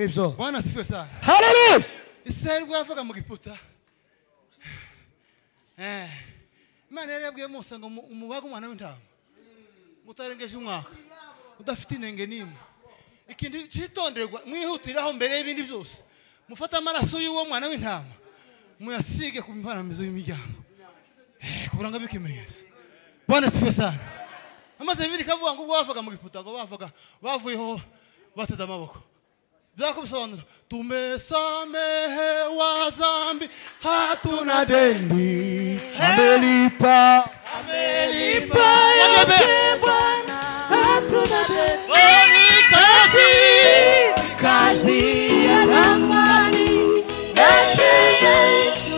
Nipso. Bwana asifiwe sana. Hallelujah. Israeli bwavuga mu giputa. Imana yarebwe Musa ngo umubaga umwana w'intama. Mutarengeje umwaka. Udafite inenge nimwe. Ikindi citonderwa mwihutiraho mbere y'ibindi byose. Mufata amaraso y'uwo mwana w'intama. Muyasige ku mparamizo y'imiryango. Kuranga bikimenyetso. Bwana asifiwe sana. Amaze bibiri kavuga ngo bwavuga mu giputa ngo bavuyeho bateza amaboko. Bisobanura tumesamehewa dhambi hatuna deni amelipa yote Bwana hatuna deni kazi ya thamani yake Yesu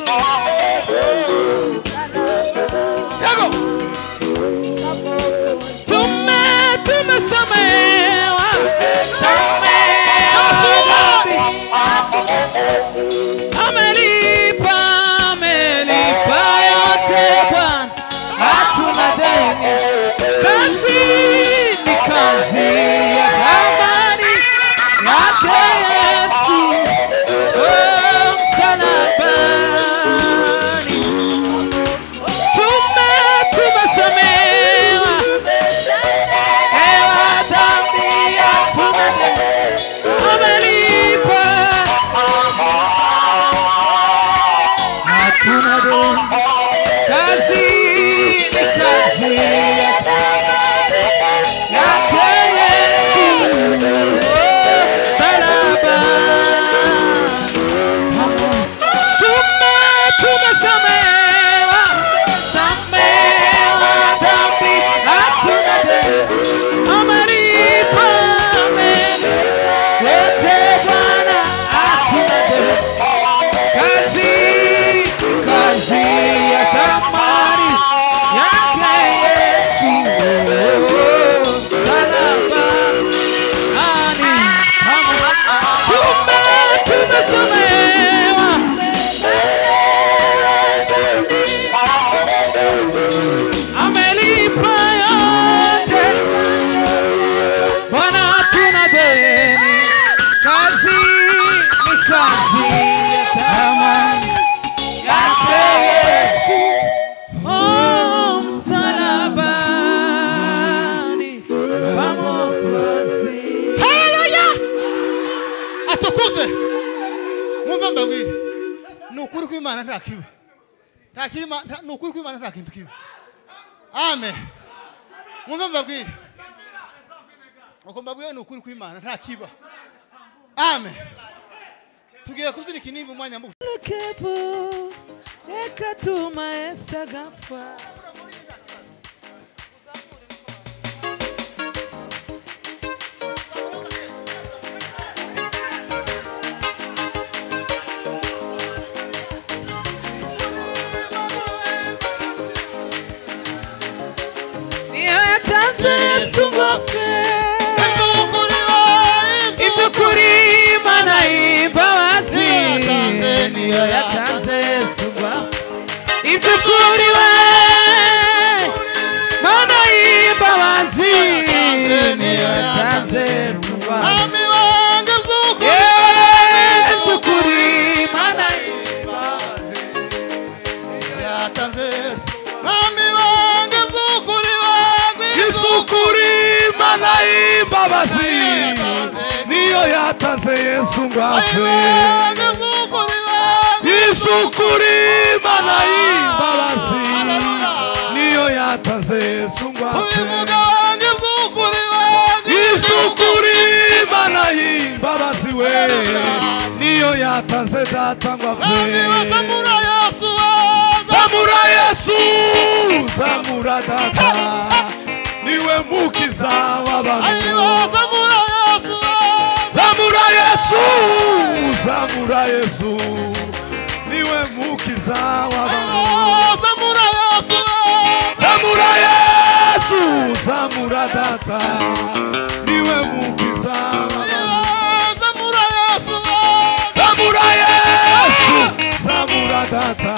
Nukuri kw'Imana nta kiba. Nukuri kw'Imana nta kintu kiba. Amen. Mwumva mbabwire. Uko mbabwire nukuri kw'Imana nta kiba. Amen. Tugiye kubyina ikinimba umwanya mugufi. Ekatuma esagafa. ngwafe iby'ukuri Imana y'imbabazi niyo yatanze Yesu ngwafe iby'ukuri we Mana y'imbabazi niyo yatanze Yesu ngwafe iby'ukuri Mana y'imbabazi yatanze Mwami wange by'ukuri Mana y'imbabazi niyo yatanze Yesu ngwafe iby'ukuri Mana y'imbabazi niyo yatanze Yesu ngwafe iby'ukuri Mana y'imbabazi we niyo yatanze data ngwafe zamura Yesu zamura data niwe mukiza w'abantu zamura Yesu zamura Yesu niwe mukiza w'abantu zamura Yesu zamura data niwe mukiza w'abantu zamura Yesu zamura data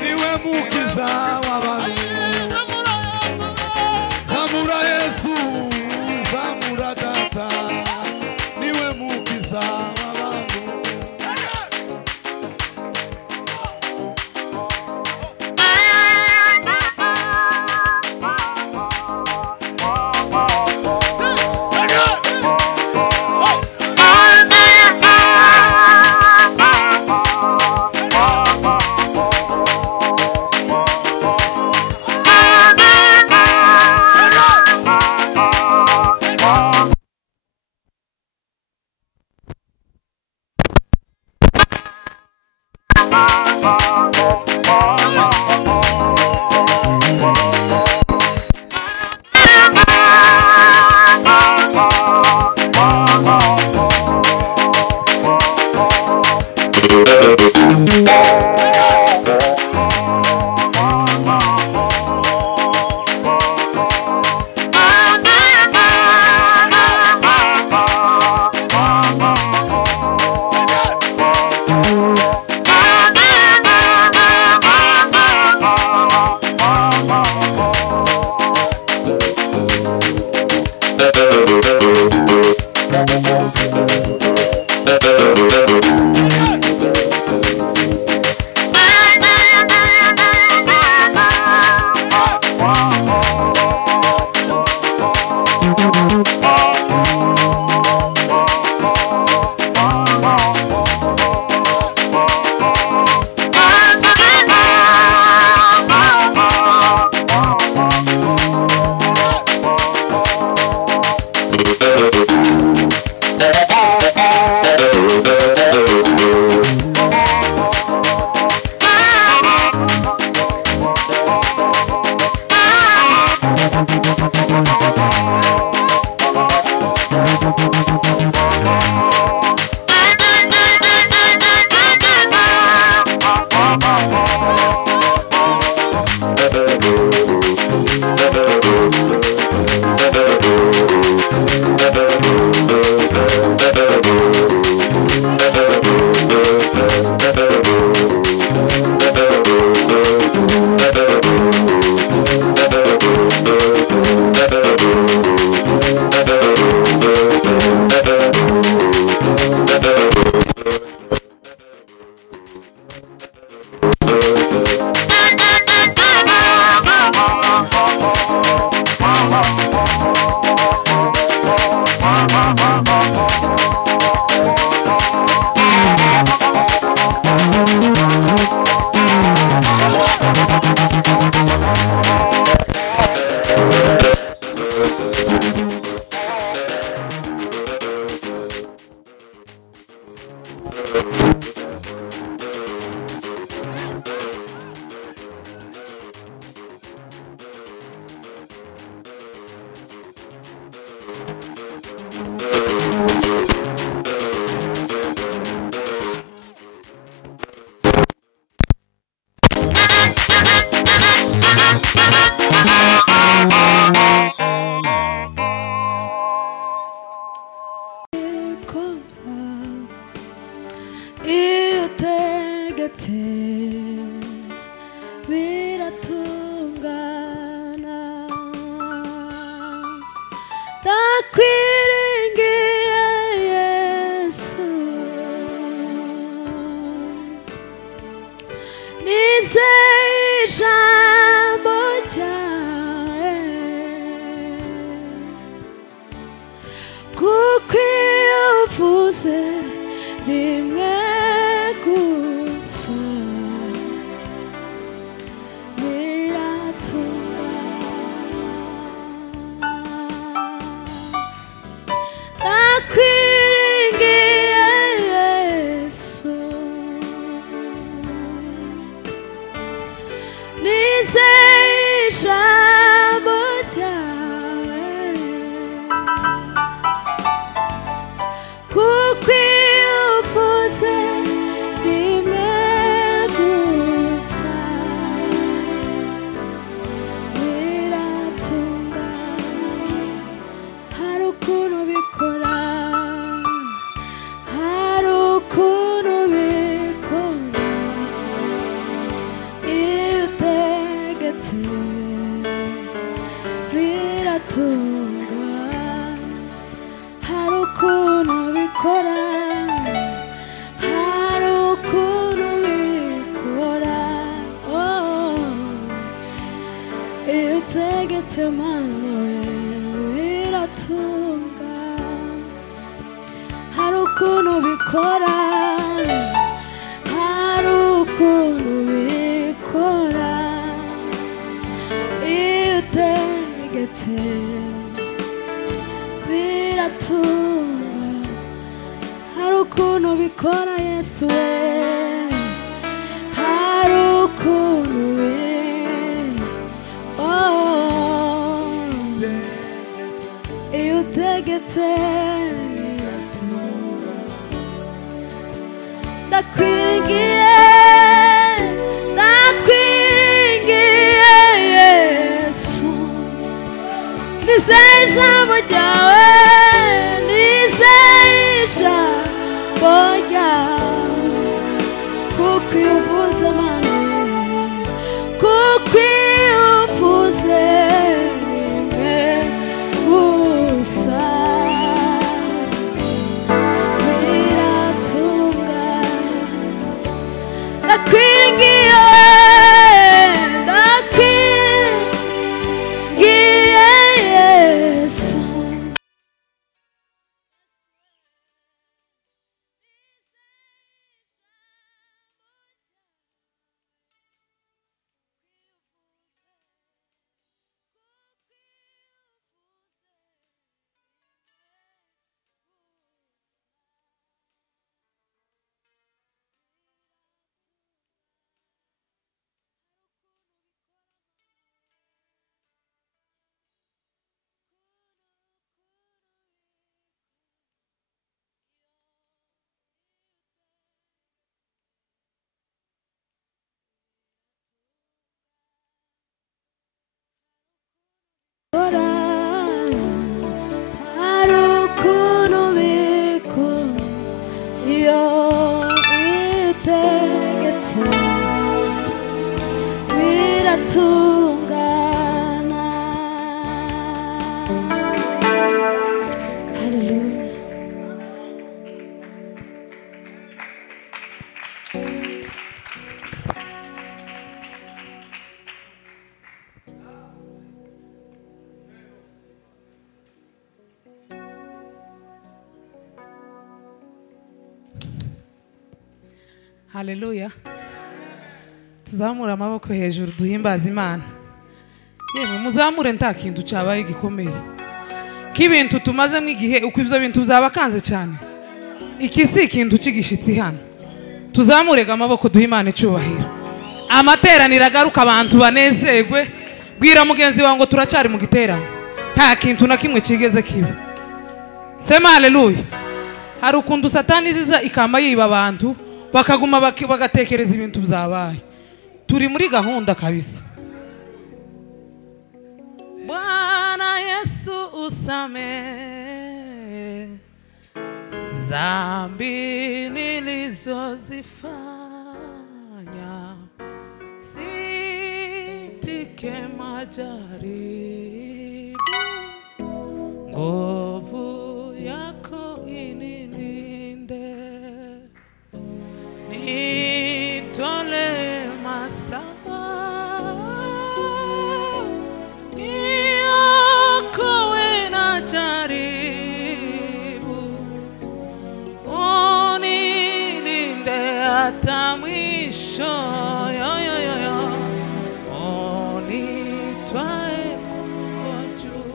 niwe mukiza w'abantu zamura Yesu zamura data niwe mukiza w'abantu biratungana hari ukuntu bikora hari ukuntu bikora iyo utegetse mana biratungana hari ukuntu bikora hari ukuntu bikora iyo utegetse biratungana hari ukuntu bikora Yesu we hari ukuntu iyo utegetse ndakwiringiye Yesu nizeye ijambo ryawe nizeye ijambo ryawe kuko iyo uvuze mana kuko iyo uvuze rimwe gusa ndakwiringiye Yesu hari ukuntu bikora iyo utegetse biratungana haleluya Haleluya. Tuzamura amaboko hejuru duhimbaza Imana. Yemwe muzamure nta kintu cyabaye gikomeye. K'ibintu tumazemo igihe uko ibyo bintu byabakanze cyane. Iki si ikintu kigishitsi hano. Tuzamurega amaboko duhimane cyubahiro. Amateraniro agaruka abantu banezerwe. Bwira mugenzi wawe ngo turacyari mu giterane. Nta kintu na kimwe kigeze kiba. Sema haleluya. Hari ukuntu Satani ziza ikama yiba abantu bakaguma bagatekereza ibintu byabaye. Turi muri gahunda kabisa. Bwana Yesu usamehe dhambi nilizozifanya, sitike majaribu, nguvu yako inilinde, nitole masama, niokoe na jaribu, unilinde hata mwisho, unitwae kwako juu,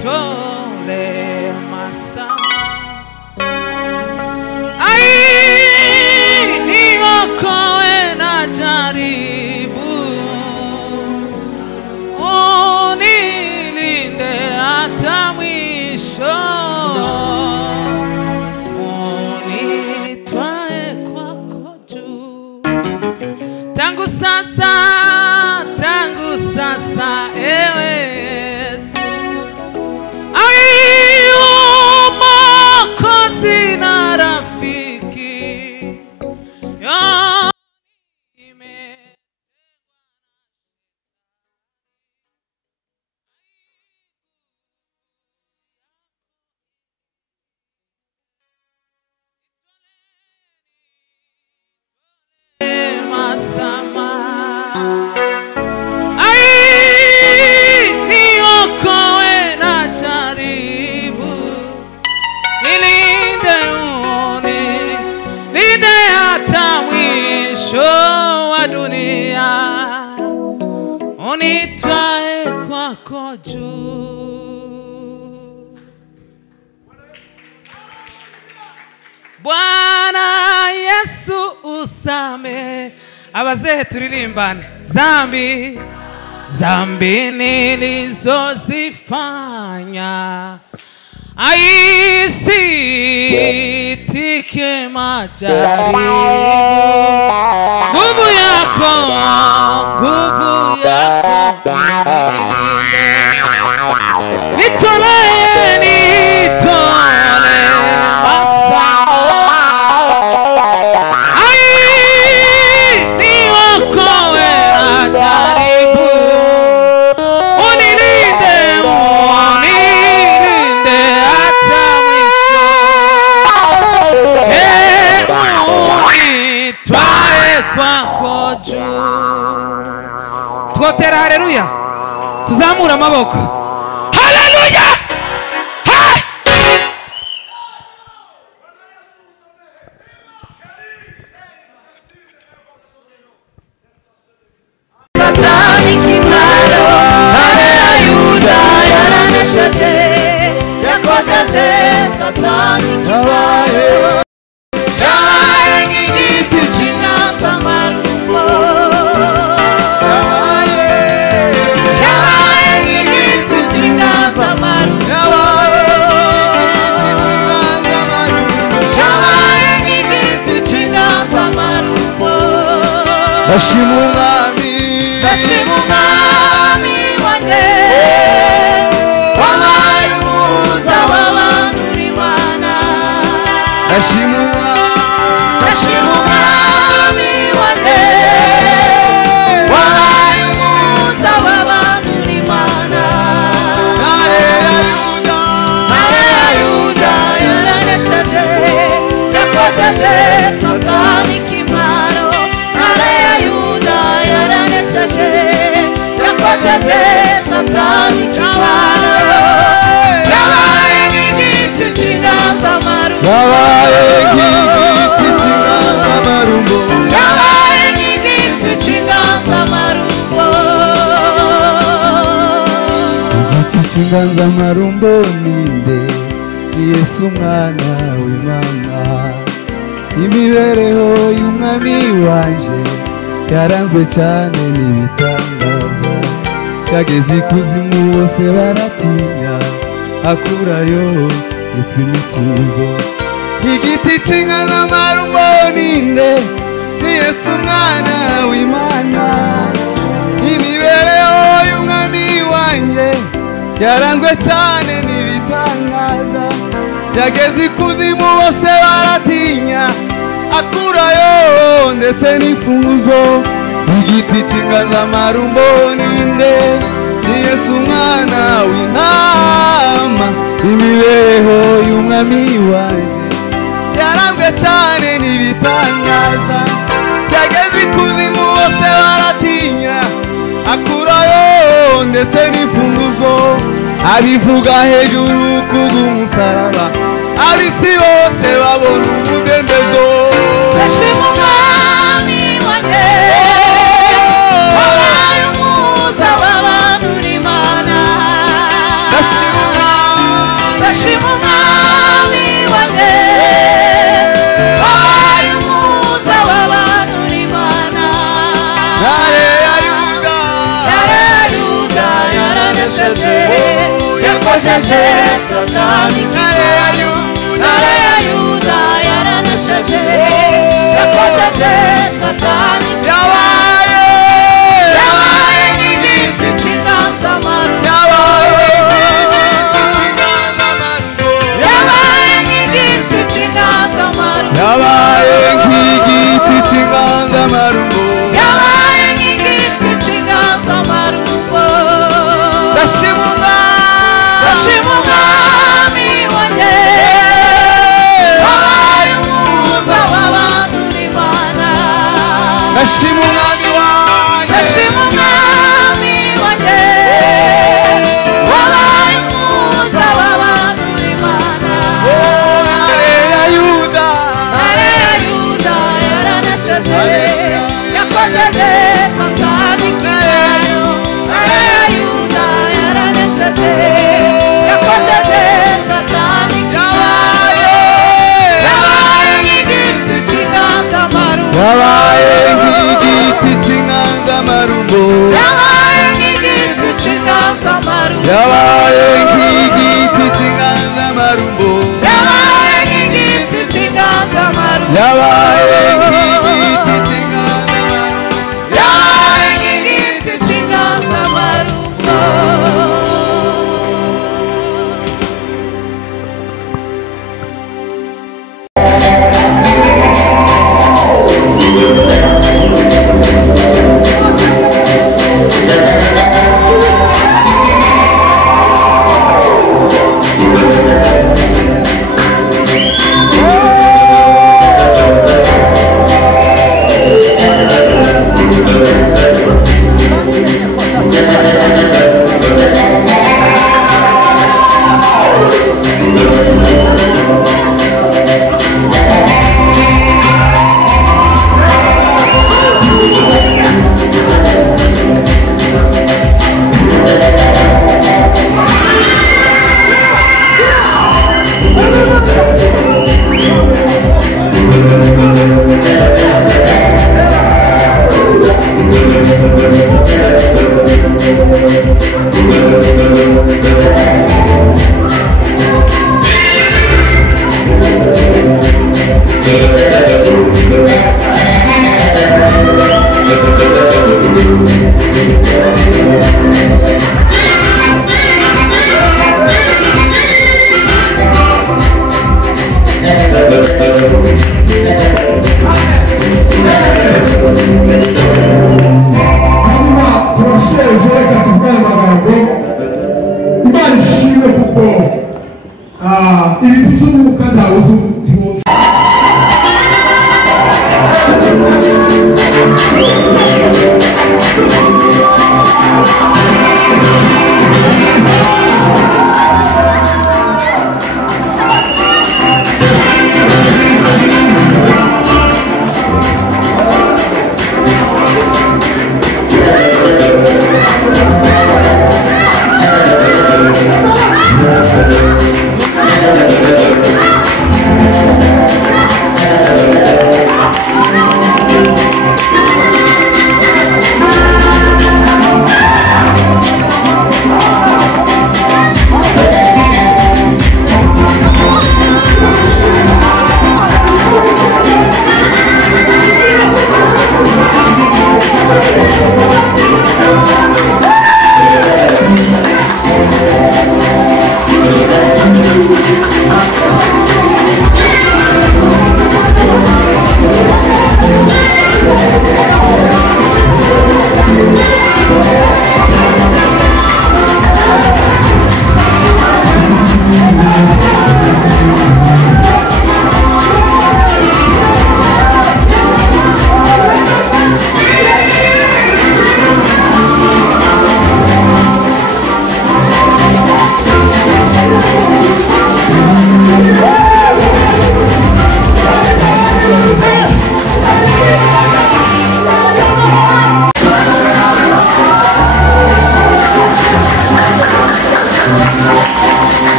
nitole masama. Niokoe na jaribu, unilinde hata mwisho, unitwae kwako juu. Tangu sasa ewe Yesu, Mwokozi na rafiki, nitwae kwako juu. Bwana Yesu usame. Abazehe turirimbane. Zambi zambi nilizozifanya aisitike majaribu. Nguvu yako nitole basa. Ai niokoe na jaribu. Unilinde hata mwisho. Unitwae kwako juu. Twotera haleluya. Tuzamura amaboko. Haleluya. Satani kimaro Ayuda yaranesheje yakojeje Satani kimaro yabaye nk'igiti cy'inganzamarumbo yabaye nk'igiti cy'inganzamarumbo yabaye nk'igiti cy'inganzamarumbo. Ndashima umwami Ndashima umwami wanjye wabaye umuhuza w'abantu n'Imana. Ndashima umwami wanjye wabaye umuhuza w'abantu n'Imana. Ntare ya Yuda yaranesheje yakojeje Satani kimaro. Ntare ya Yuda yaranesheje yakojeje Satani kimaro. Yabaye nk'igiti cy'inganzamarumbo. yabaye nk'igiti cy'inganzamarumbo. Yabaye nk'igiti cy'inganzamarumbo. Igiti cy'inganzamarumbo ninde? Ni Yesu umwana w'Imana. Imibereho y'umwami wanje yaranzwe cyane n'ibitangaza. Yageze ikuzimu bose baratinya, akurayo ndetse n'ituzo. Igiti cy'inganzamarumbo ninde? Ni Yesu umwana w'Imana. Imibereho y'umwami wanjye yaranzwe cyane n'ibitangaza. Yageze ikuzimu bose baratinya, akurayo ndetse n'imfunguzo. Igiti cy'inganzamarumbo ninde? Ni Yesu umwana w'intama. Imibereho y'umwami wanje yaranzwe cyane n'ibitangaza. Yageze ikuzimu bose baratinya, akurayo ndetse n'imfunguzo. Abivuga hejuru kubw'umusaraba, ab'isi bose babona umudendezo. Ndashima umwami wanjye wabaye umuhuza w'abantu n'Imana. Ndashima Ndashima umwami wanjye wabaye umuhuza w'abantu n'Imana. Ntare ya Yuda yaranesheje yakojeje Satani kimaro. Ntare ya Yuda yaranesheje yakojeje Satani kimaro. Yabaye nk'igiti cy'inganzamarumbo. Yabaye nk'igiti cy'inganzamarumbo. yabaye nk'igiti cy'inganzamarumbo. Yabaye nk'igiti cy'inganzamarumbo. Ndashima Ndashima umwami wanjye wabaye umuhuza w'abantu n'Imana. yabaye nk'igiti cy'inganzamarumbo yabaye nk'igiti cy'inganzamarumbo yabaye nk'igiti cy'inganzamarumbo yabaye nk'igiti cy'inganzamarumbo